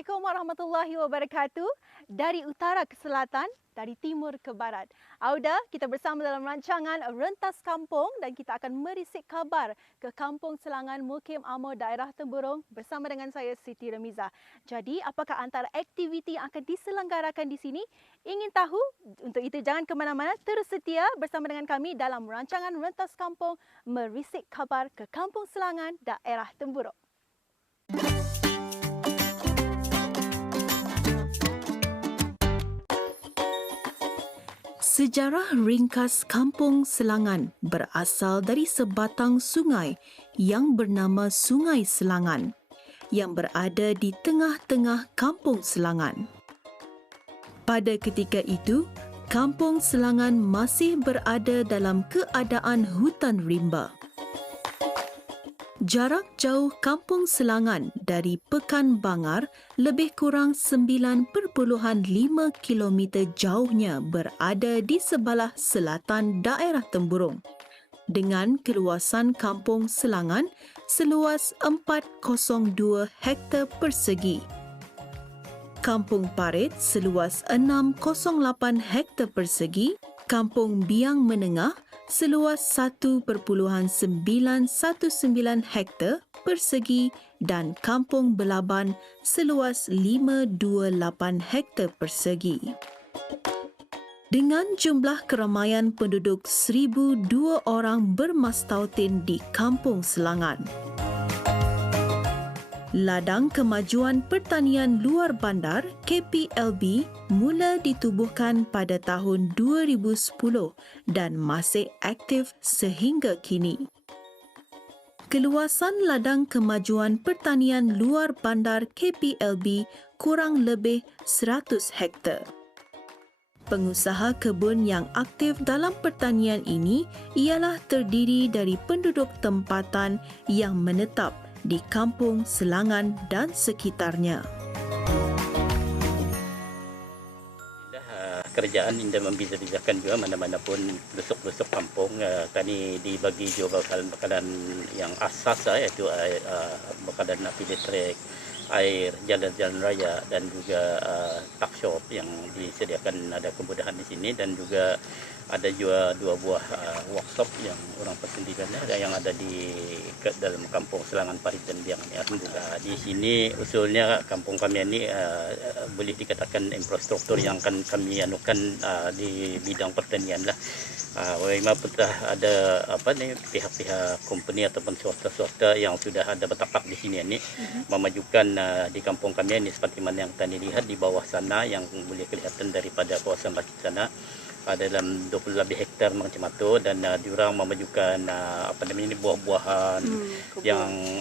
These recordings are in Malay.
Assalamualaikum warahmatullahi wabarakatuh. Dari utara ke selatan, dari timur ke barat. Auda, kita bersama dalam rancangan Rentas Kampung dan kita akan merisik kabar ke Kampung Selangan Mukim Amo daerah Temburong bersama dengan saya Siti Remiza. Jadi, apakah antara aktiviti yang akan diselenggarakan di sini? Ingin tahu? Untuk itu jangan ke mana-mana, terus setia bersama dengan kami dalam rancangan Rentas Kampung merisik kabar ke Kampung Selangan daerah Temburong. Sejarah ringkas Kampung Selangan berasal dari sebatang sungai yang bernama Sungai Selangan yang berada di tengah-tengah Kampung Selangan. Pada ketika itu, Kampung Selangan masih berada dalam keadaan hutan rimba. Jarak jauh Kampung Selangan dari Pekan Bangar lebih kurang 9.5 kilometer jauhnya berada di sebelah selatan daerah Temburong dengan keluasan Kampung Selangan seluas 402 hektar persegi. Kampung Parit seluas 608 hektar persegi, Kampung Biang Menengah seluas 1.919 hektar persegi dan Kampung Belaban seluas 528 hektar persegi. Dengan jumlah keramaian penduduk 1,002 orang bermastautin di Kampung Selangan. Ladang Kemajuan Pertanian Luar Bandar KPLB mula ditubuhkan pada tahun 2010 dan masih aktif sehingga kini. Keluasan Ladang Kemajuan Pertanian Luar Bandar KPLB kurang lebih 100 hektar. Pengusaha kebun yang aktif dalam pertanian ini ialah terdiri dari penduduk tempatan yang menetap di Kampung Selangan dan sekitarnya. Kerajaan tidak membeza-bezakan juga mana-mana pun pelosok-pelosok kampung. Kami dibagi juga bakalan yang asas iaitu bakalan api listrik, air, jalan-jalan raya dan juga tuck shop yang disediakan ada kemudahan di sini dan juga ada juga 2 buah workshop yang orang persendirian yang ada di dalam Kampung Selangan Parit dan Biang. Alhamdulillah di sini usulnya kampung kami ini boleh dikatakan infrastruktur yang akan kami anukan di bidang pertanian lah. Memang telah ada pihak-pihak company ataupun swasta-swasta yang sudah ada bertapak di sini ini memajukan di kampung kami ini seperti mana yang kami lihat di bawah sana yang boleh kelihatan daripada kawasan rakit sana. Dalam 20 lebih hektar macam itu dan diorang memajukan buah-buahan yang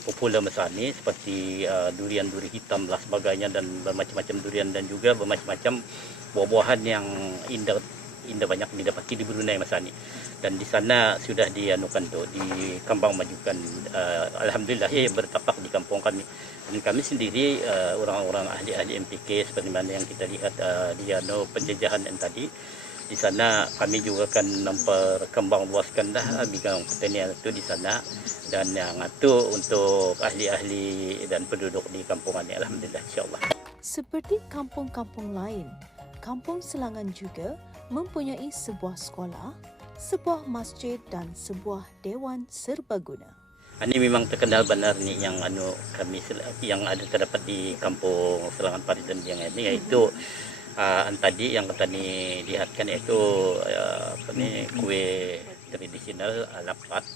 popular masa ni seperti durian-durian hitam lah sebagainya dan bermacam-macam durian dan juga bermacam-macam buah-buahan yang indah banyak didapati di Brunei masa ni. Dan di sana sudah dianukan tu dikembang majukan, alhamdulillah bertapak di kampung kami. Dan kami sendiri orang-orang ahli-ahli MPK seperti mana yang kita lihat di penjajahan yang tadi. Di sana kami juga akan memperkembang luaskan bidang pertanian itu di sana dan yang itu untuk ahli-ahli dan penduduk di kampungan ini, alhamdulillah insyaallah. Seperti kampung-kampung lain, Kampung Selangan juga mempunyai sebuah sekolah, sebuah masjid dan sebuah dewan serbaguna. Ini memang terkenal benar nih yang kami yang ada terdapat di Kampung Selangan Parit dan Biang ini yaitu tadi yang kami lihatkan yaitu kue tradisional lapat.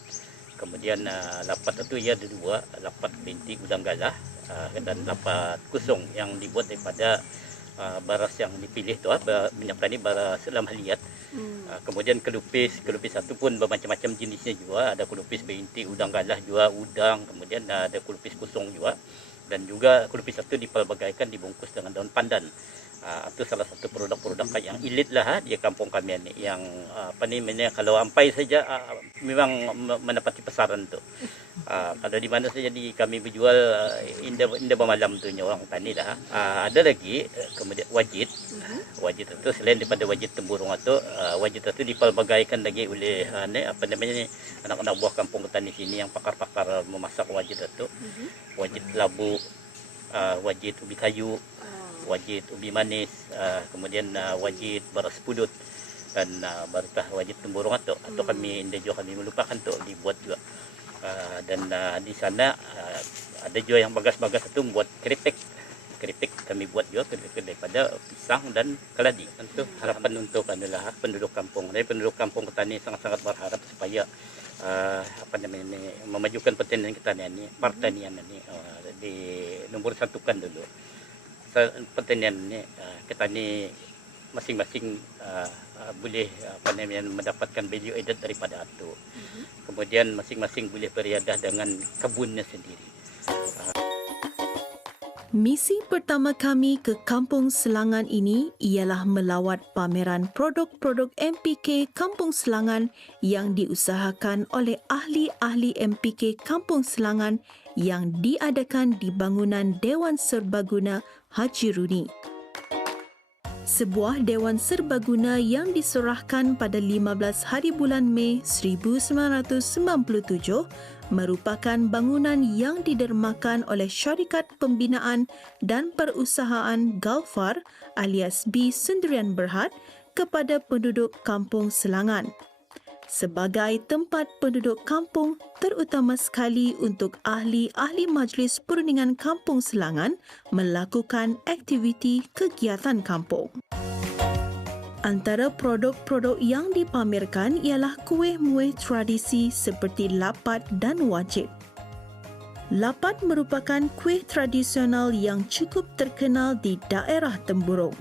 Kemudian lapat itu ada 2, lapat binti udang galah dan lapat kusung yang dibuat daripada baras yang dipilih tu minyak tani baras lam haliat. Kemudian kelupis satu pun bermacam-macam jenisnya juga, ada kelupis binti udang galah juga, udang, kemudian ada kelupis kusung juga dan juga kelupis satu dipelbagaikan dibungkus dengan daun pandan. Itu salah satu produk-produk yang elit lah di kampung kami ini yang kalau ampai saja memang mendapati pasaran tu. Kalau di mana saja kami berjual indah bermalam tu orang tani lah. Ada lagi kemudian wajit itu selain daripada wajit Temburong itu wajit itu dipelbagaikan lagi oleh anak-anak buah kampung petani sini yang pakar-pakar memasak wajit itu. Wajit labu wajit ubi kayu, wajit ubi manis, kemudian wajit beras pudut dan barulah wajit temburung atau kami juga kami melupakan tu dibuat juga. Dan di sana ada juga yang bagas-bagas itu membuat keripik kami buat juga keripik daripada pisang dan keladi. Tentu harapan untuk adalah penduduk kampung. Dari penduduk kampung Ketani sangat-sangat berharap supaya memajukan pertanian ini di nomor satukan dulu. Pertanian ini Ketani masing-masing boleh mendapatkan value added daripada itu. Kemudian masing-masing boleh beriadah dengan kebunnya sendiri. Misi pertama kami ke Kampung Selangan ini ialah melawat pameran produk-produk MPK Kampung Selangan yang diusahakan oleh ahli-ahli MPK Kampung Selangan yang diadakan di bangunan Dewan Serbaguna Haji Runi. Sebuah Dewan Serbaguna yang diserahkan pada 15 hari bulan Mei 1997 merupakan bangunan yang didermakan oleh Syarikat Pembinaan dan Perusahaan Galfar alias B. Sundrian Berhad kepada penduduk Kampung Selangan. Sebagai tempat penduduk kampung, terutama sekali untuk ahli-ahli Majlis Perundingan Kampung Selangan melakukan aktiviti kegiatan kampung. Antara produk-produk yang dipamerkan ialah kuih-muih tradisi seperti lapat dan wajit. Lapat merupakan kuih tradisional yang cukup terkenal di daerah Temburong.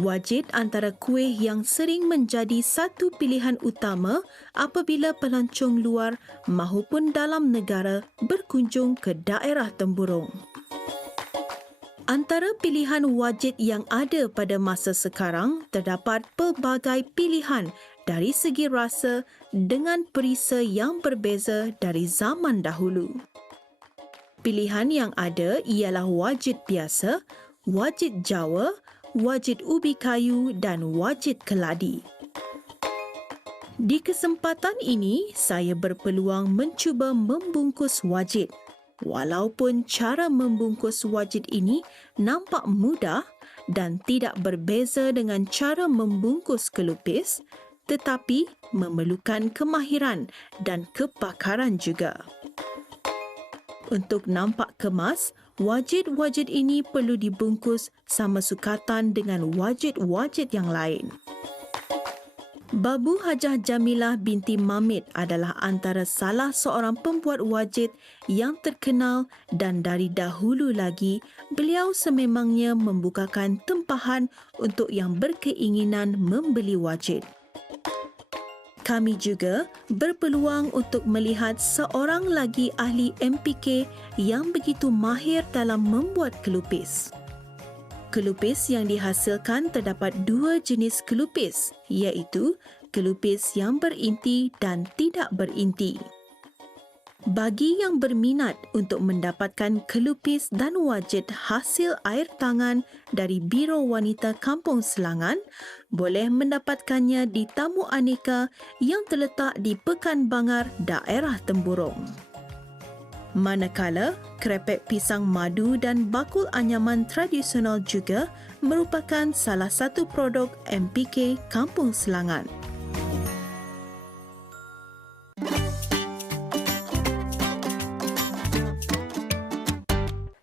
Wajit antara kuih yang sering menjadi satu pilihan utama apabila pelancong luar mahupun dalam negara berkunjung ke daerah Temburong. Antara pilihan wajit yang ada pada masa sekarang, terdapat pelbagai pilihan dari segi rasa dengan perisa yang berbeza dari zaman dahulu. Pilihan yang ada ialah wajit biasa, wajit Jawa, wajit ubi kayu dan wajit keladi. Di kesempatan ini, saya berpeluang mencuba membungkus wajit. Walaupun cara membungkus wajit ini nampak mudah dan tidak berbeza dengan cara membungkus kelupis, tetapi memerlukan kemahiran dan kepakaran juga. Untuk nampak kemas, wajit-wajit ini perlu dibungkus sama sukatan dengan wajit-wajit yang lain. Babu Hajah Jamilah binti Mamit adalah antara salah seorang pembuat wajit yang terkenal dan dari dahulu lagi beliau sememangnya membukakan tempahan untuk yang berkeinginan membeli wajit. Kami juga berpeluang untuk melihat seorang lagi ahli MPK yang begitu mahir dalam membuat kelupis. Kelupis yang dihasilkan terdapat dua jenis kelupis, iaitu kelupis yang berinti dan tidak berinti. Bagi yang berminat untuk mendapatkan kelupis dan wajit hasil air tangan dari Biro Wanita Kampung Selangan, boleh mendapatkannya di Tamu Aneka yang terletak di Pekan Bangar, daerah Temburong. Manakala, krepek pisang madu dan bakul anyaman tradisional juga merupakan salah satu produk MPK Kampung Selangan.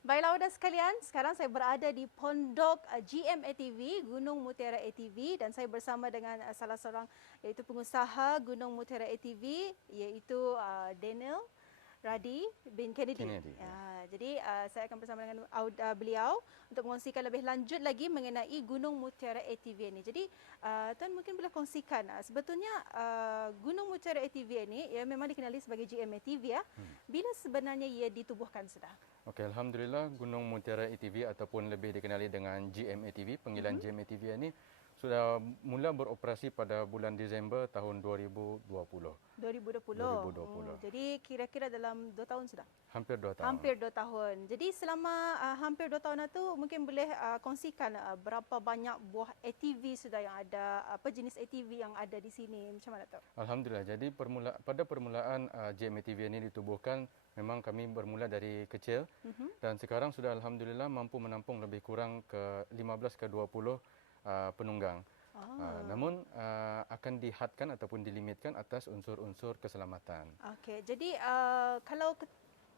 Baiklah audiens sekalian, sekarang saya berada di Pondok GMATV, Gunung Mutiara ATV, dan saya bersama dengan salah seorang iaitu pengusaha Gunung Mutiara ATV iaitu Daniel Radi bin Kennedy. Jadi saya akan bersama dengan beliau untuk mengkongsikan lebih lanjut lagi mengenai Gunung Mutiara ATV ini. Jadi Tuan mungkin boleh kongsikan sebetulnya Gunung Mutiara ATV ini ya memang dikenali sebagai GMATV ya. Bila sebenarnya ia ditubuhkan sudah? Okey, alhamdulillah Gunung Mutiara ATV ataupun lebih dikenali dengan GMATV, panggilan GMATV ini sudah mula beroperasi pada bulan Disember tahun 2020. 2020. Jadi kira-kira dalam 2 tahun sudah? Hampir 2 tahun. Hampir 2 tahun. Jadi selama hampir 2 tahun itu mungkin boleh kongsikan berapa banyak buah ATV sudah yang ada, apa jenis ATV yang ada di sini, macam mana tu? Alhamdulillah. Jadi pada permulaan JM ATV ini ditubuhkan, memang kami bermula dari kecil dan sekarang sudah alhamdulillah mampu menampung lebih kurang ke 15 ke 20 penunggang. Namun akan dihadkan ataupun dilimitkan atas unsur-unsur keselamatan. Okey, jadi kalau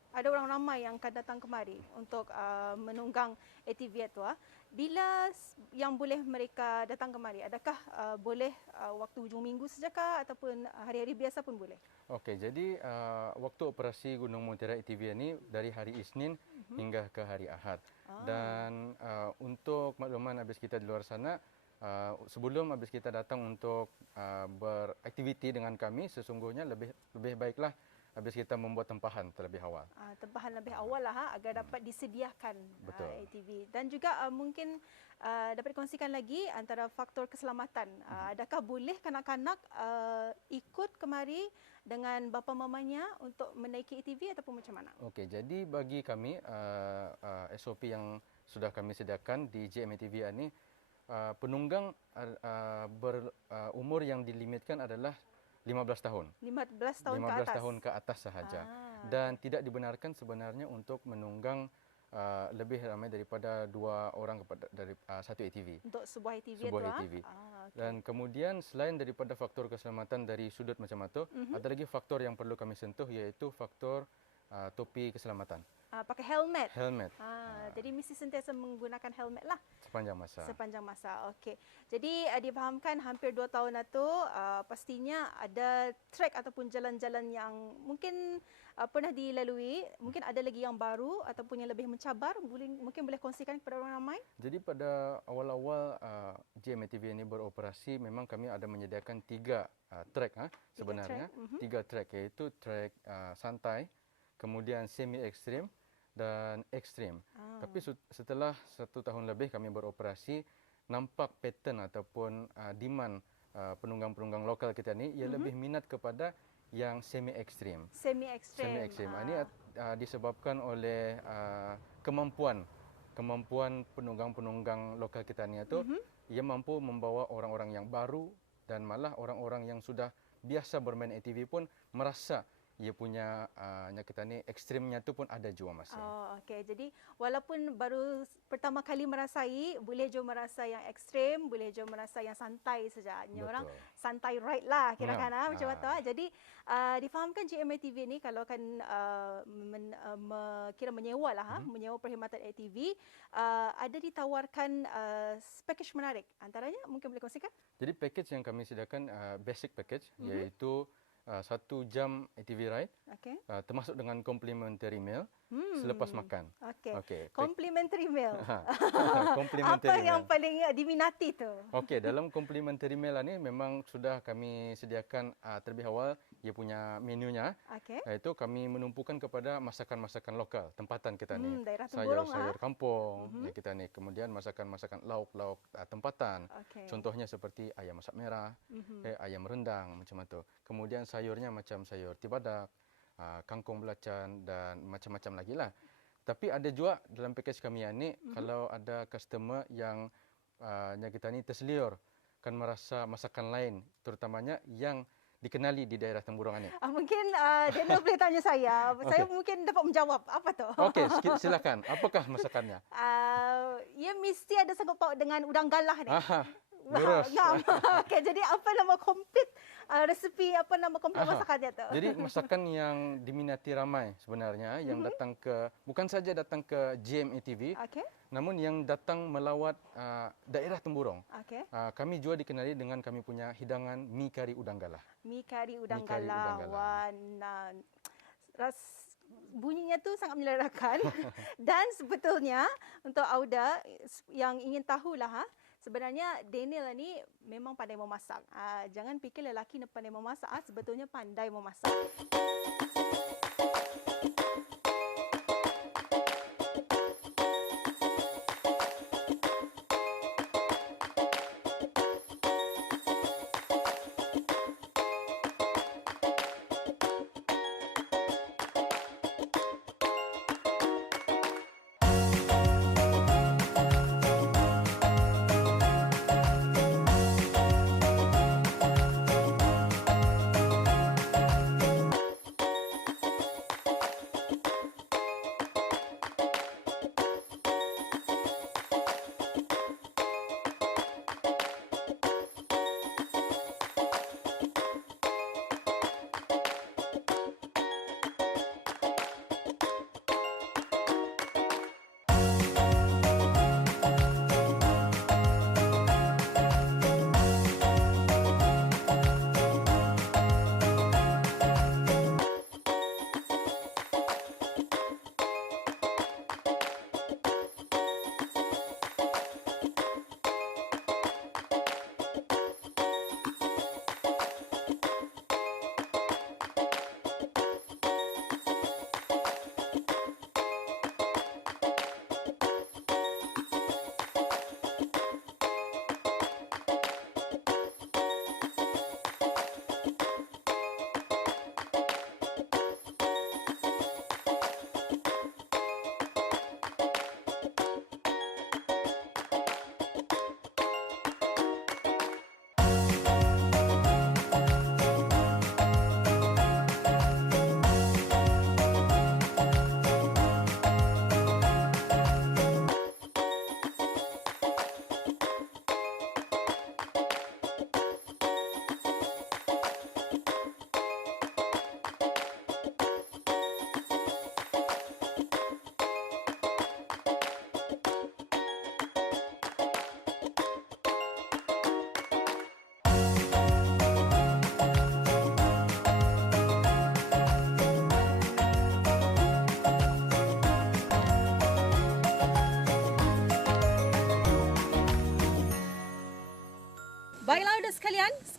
ada orang ramai yang akan datang kemari untuk menunggang ATV itu, bila yang boleh mereka datang kemari? Adakah boleh waktu hujung minggu sajakah ataupun hari-hari biasa pun boleh? Okey, jadi waktu operasi Gunung Muntera ATV ini dari hari Isnin hingga ke hari Ahad. Dan untuk makluman habis kita di luar sana, sebelum habis kita datang untuk beraktiviti dengan kami, sesungguhnya lebih baiklah habis kita membuat tempahan terlebih awal. Tempahan lebih awal lah agar dapat disediakan ATV. Dan juga mungkin dapat dikongsikan lagi antara faktor keselamatan. Adakah boleh kanak-kanak ikut kemari dengan bapa mamanya untuk menaiki ATV ataupun macam mana? Okey, jadi bagi kami SOP yang sudah kami sediakan di JM ATV ini, penunggang berumur yang dilimitkan adalah 15 tahun. 15 tahun 15 ke atas? tahun ke atas sahaja. Dan tidak dibenarkan sebenarnya untuk menunggang lebih ramai daripada 2 orang dari satu ATV. Untuk sebuah ATV Sebuah itu? ATV. Okay. Dan kemudian selain daripada faktor keselamatan dari sudut macam itu, ada lagi faktor yang perlu kami sentuh, iaitu faktor topi keselamatan. Pakai helmet? Helmet. Jadi mesti sentiasa menggunakan helmet lah? Sepanjang masa. Okey. Jadi difahamkan hampir 2 tahun itu pastinya ada trek ataupun jalan-jalan yang mungkin pernah dilalui, mungkin ada lagi yang baru ataupun yang lebih mencabar, mungkin boleh kongsikan kepada orang ramai? Jadi pada awal-awal JM ATV ini beroperasi, memang kami ada menyediakan 3 trek sebenarnya. 3 trek, iaitu trek santai, kemudian semi ekstrim dan ekstrim. Tapi setelah 1 tahun lebih kami beroperasi, nampak pattern ataupun demand penunggang-penunggang lokal kita ni ia lebih minat kepada yang semi ekstrim. Semi ekstrim. Semi ekstrim. Ini disebabkan oleh kemampuan penunggang-penunggang lokal kita ni itu ia mampu membawa orang-orang yang baru dan malah orang-orang yang sudah biasa bermain ATV pun merasa ia punya kita ni ekstrimnya tu pun ada jua masing. Okey. Jadi walaupun baru pertama kali merasai, boleh jom merasa yang ekstrim, boleh jom merasa yang santai saja. Orang santai ride lah kira-kira macam tu. Jadi difahamkan JM ATV ni kalau akan kira menyewa lah, menyewa perkhidmatan ATV, ada ditawarkan package menarik. Antaranya mungkin boleh kongsikan? Jadi package yang kami sediakan basic package, iaitu 1 jam ATV ride, termasuk dengan complimentary meal selepas makan. Okey. Complimentary meal. Complimentary Apa yang paling diminati tu? Okey, dalam complimentary meal ni memang sudah kami sediakan terlebih awal ia punya menunya. Iaitu kami menumpukan kepada masakan-masakan lokal tempatan kita ni. Sayur-sayur kampung kita ni. Kemudian masakan-masakan lauk-lauk tempatan. Contohnya seperti ayam masak merah, ayam rendang macam tu. Kemudian sayurnya macam sayur tibadak, kangkung belacan dan macam-macam lagi lah. Tapi ada juga dalam package kami ni, kalau ada customer yang kita ni terseliur kan merasa masakan lain, terutamanya yang dikenali di daerah Temburong ni. Mungkin Daniel boleh tanya saya. Saya mungkin dapat menjawab. Apa tu? Okey, silakan. Apakah masakannya? Ia mesti ada sangkut paut dengan udang galah ni. Lurus. Okey, jadi apa nama komplit resepi, apa nama komplit masakannya tu? Jadi masakan yang diminati ramai sebenarnya, yang datang bukan saja datang ke JM ATV, namun yang datang melawat daerah Temburong. Kami juga dikenali dengan kami punya hidangan mi kari udang galah. Mi kari udang galah. Bunyinya tu sangat menyelerakan. Dan sebetulnya untuk Auda yang ingin tahulah, sebenarnya Daniel ni memang pandai memasak. Jangan fikir lelaki ni pandai memasak, sebetulnya pandai memasak.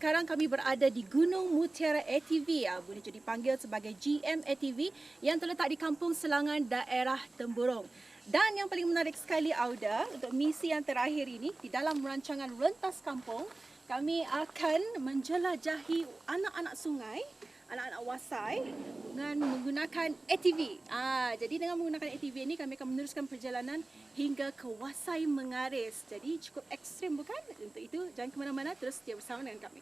sekarang kami berada di Gunung Mutiara ATV, boleh jadi panggil sebagai GM ATV yang terletak di Kampung Selangan, daerah Temburong. Dan yang paling menarik sekali, Auda, untuk misi yang terakhir ini di dalam rancangan Rentas Kampung, kami akan menjelajahi anak-anak sungai, anak-anak wasai dengan menggunakan ATV. Jadi dengan menggunakan ATV ini kami akan meneruskan perjalanan hingga ke Wasai Mengaris. Jadi cukup ekstrim, bukan? Untuk itu jangan ke mana-mana, terus setia bersama dengan kami.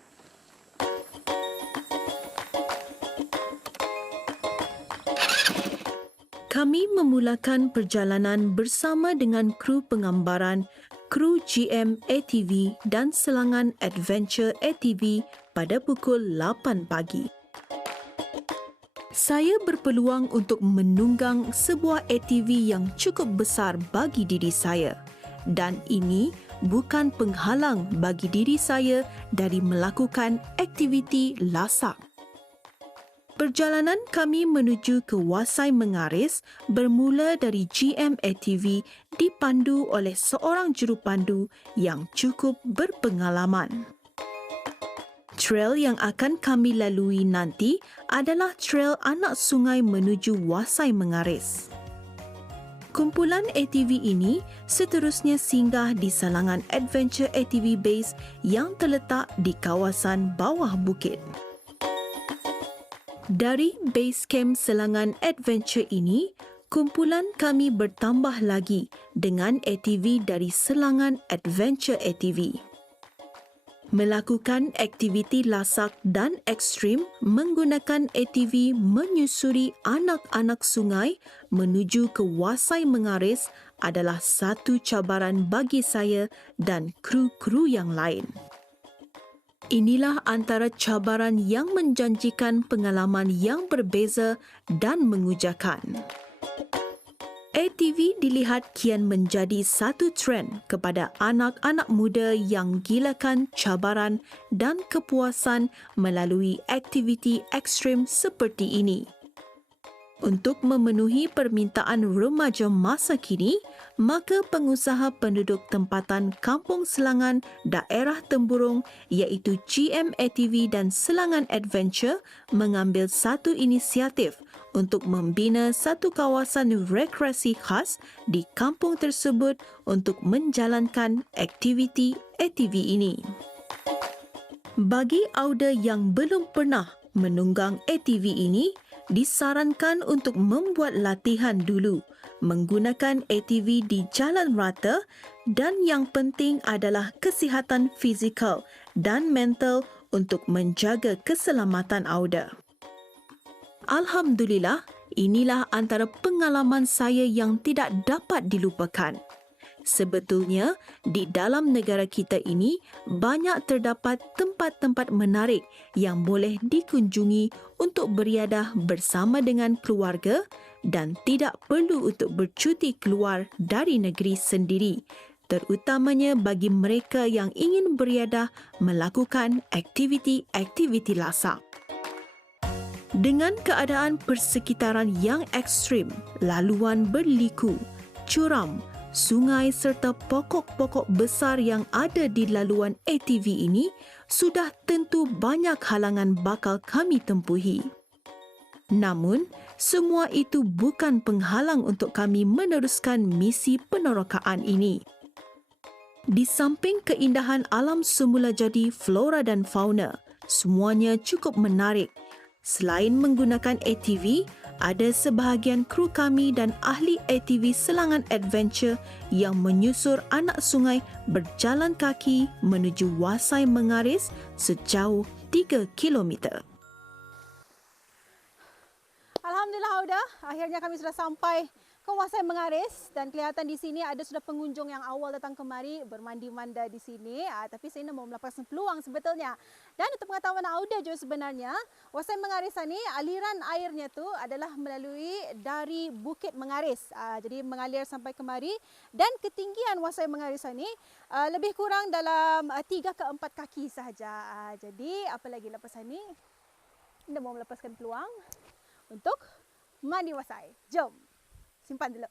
Kami memulakan perjalanan bersama dengan kru pengambaran, kru GM ATV dan Selangan Adventure ATV pada pukul 8 pagi. Saya berpeluang untuk menunggang sebuah ATV yang cukup besar bagi diri saya, dan ini bukan penghalang bagi diri saya dari melakukan aktiviti lasak. Perjalanan kami menuju ke Wasai Mengaris bermula dari GM ATV dipandu oleh seorang jurupandu yang cukup berpengalaman. Trail yang akan kami lalui nanti adalah trail anak sungai menuju Wasai Mengaris. Kumpulan ATV ini seterusnya singgah di Selangan Adventure ATV Base yang terletak di kawasan bawah bukit. Dari base camp Selangan Adventure ini, kumpulan kami bertambah lagi dengan ATV dari Selangan Adventure ATV. Melakukan aktiviti lasak dan ekstrim menggunakan ATV menyusuri anak-anak sungai menuju ke Wasai Mengaris adalah satu cabaran bagi saya dan kru-kru yang lain. Inilah antara cabaran yang menjanjikan pengalaman yang berbeza dan mengujakan. ATV dilihat kian menjadi satu trend kepada anak-anak muda yang gilakan cabaran dan kepuasan melalui aktiviti ekstrim seperti ini. Untuk memenuhi permintaan remaja masa kini, maka pengusaha penduduk tempatan Kampung Selangan, daerah Temburong iaitu GM ATV dan Selangan Adventure mengambil satu inisiatif untuk membina satu kawasan rekreasi khas di kampung tersebut untuk menjalankan aktiviti ATV ini. Bagi Auda yang belum pernah menunggang ATV ini, disarankan untuk membuat latihan dulu menggunakan ATV di jalan rata, dan yang penting adalah kesihatan fizikal dan mental untuk menjaga keselamatan Auda. Alhamdulillah, inilah antara pengalaman saya yang tidak dapat dilupakan. Sebetulnya, di dalam negara kita ini banyak terdapat tempat-tempat menarik yang boleh dikunjungi untuk beriadah bersama dengan keluarga dan tidak perlu untuk bercuti keluar dari negeri sendiri, terutamanya bagi mereka yang ingin beriadah melakukan aktiviti-aktiviti lasak. Dengan keadaan persekitaran yang ekstrim, laluan berliku, curam, sungai serta pokok-pokok besar yang ada di laluan ATV ini, sudah tentu banyak halangan bakal kami tempuhi. Namun, semua itu bukan penghalang untuk kami meneruskan misi penerokaan ini. Di samping keindahan alam semula jadi flora dan fauna, semuanya cukup menarik. Selain menggunakan ATV, ada sebahagian kru kami dan ahli ATV Selangan Adventure yang menyusur anak sungai berjalan kaki menuju Wasai Mengaris sejauh 3 kilometer. Alhamdulillah Auda, akhirnya kami sudah sampai ke Wasai Mengaris dan kelihatan di sini ada sudah pengunjung yang awal datang kemari bermandi-manda di sini. Tapi saya nak mau melepaskan peluang sebetulnya. Dan untuk pengetahuan Auda juga sebenarnya, Wasai Mengaris ini aliran airnya tu adalah melalui dari Bukit Mengaris. Jadi mengalir sampai kemari dan ketinggian Wasai Mengaris ini lebih kurang dalam 3 ke 4 kaki sahaja. Jadi apa lagi lepas ini? Kita mau melepaskan peluang untuk mandi Wasai. Jom. Simpan dulu.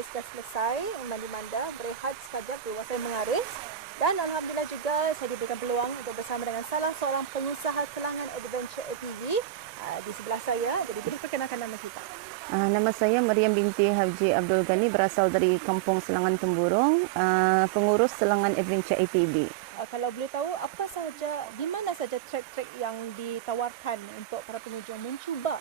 saya sudah selesai mandi-manda, berehat sekejap di Wasai Mengaris. Dan alhamdulillah juga saya diberikan peluang untuk bersama dengan salah seorang pengusaha Selangan Adventure ATV di sebelah saya. Jadi boleh perkenalkan nama kita. Nama saya Maryam binti Haji Abdul Ghani, berasal dari Kampung Selangan Temburong, pengurus Selangan Adventure ATV. Kalau boleh tahu apa sahaja, di mana saja trek-trek yang ditawarkan untuk para pengunjung mencuba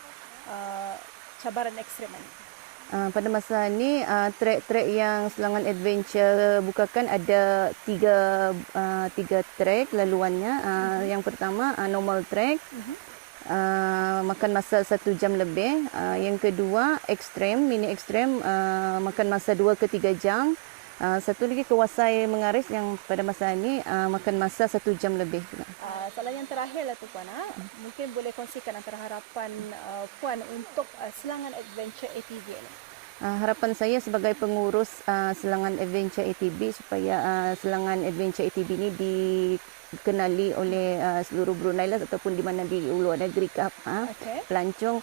cabaran ekstrim ini? Pada masa ini, trek-trek yang Selangan Adventure bukakan ada tiga trek laluannya. Yang pertama, normal trek, makan masa 1 jam lebih. Yang kedua, ekstrem, mini ekstrem, makan masa 2 ke 3 jam. Satu lagi ke Wasai Mengaris yang pada masa ini makan masa 1 jam lebih. Soalan yang terakhir lah tu Puan, mungkin boleh kongsikan antara harapan Puan untuk Selangan Adventure ATV ini. Harapan saya sebagai pengurus Selangan Adventure ATV supaya Selangan Adventure ATV ini dikenali oleh seluruh Brunei lah, ataupun di mana di luar negeri ke pelancong,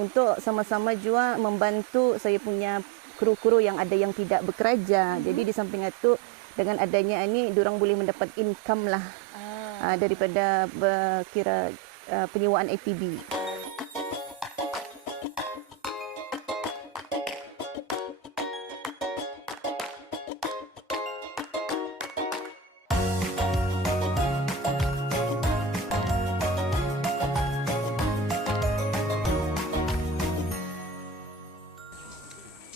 untuk sama-sama juga membantu saya punya kru-kru yang ada yang tidak bekerja. Jadi di samping itu dengan adanya ini diorang boleh mendapat income lah daripada berkira penyewaan ATV.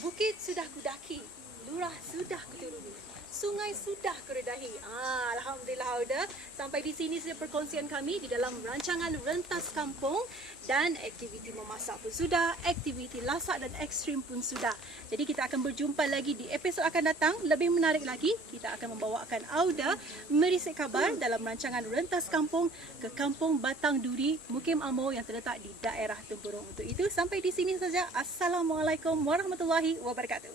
Bukit sudah kudaki, lurah sudah kuturuni, sungai sudah kuredahi. Alhamdulillah udah sampai di sini saja perkongsian kami di dalam rancangan Rentas Kampung, dan aktiviti memasak pun sudah, aktiviti lasak dan ekstrim pun sudah. Jadi kita akan berjumpa lagi di episod akan datang. Lebih menarik lagi, kita akan membawakan Auda merisik kabar dalam rancangan Rentas Kampung ke Kampung Batang Duri, Mukim Amo yang terletak di daerah Temburong. Untuk itu sampai di sini saja. Assalamualaikum warahmatullahi wabarakatuh.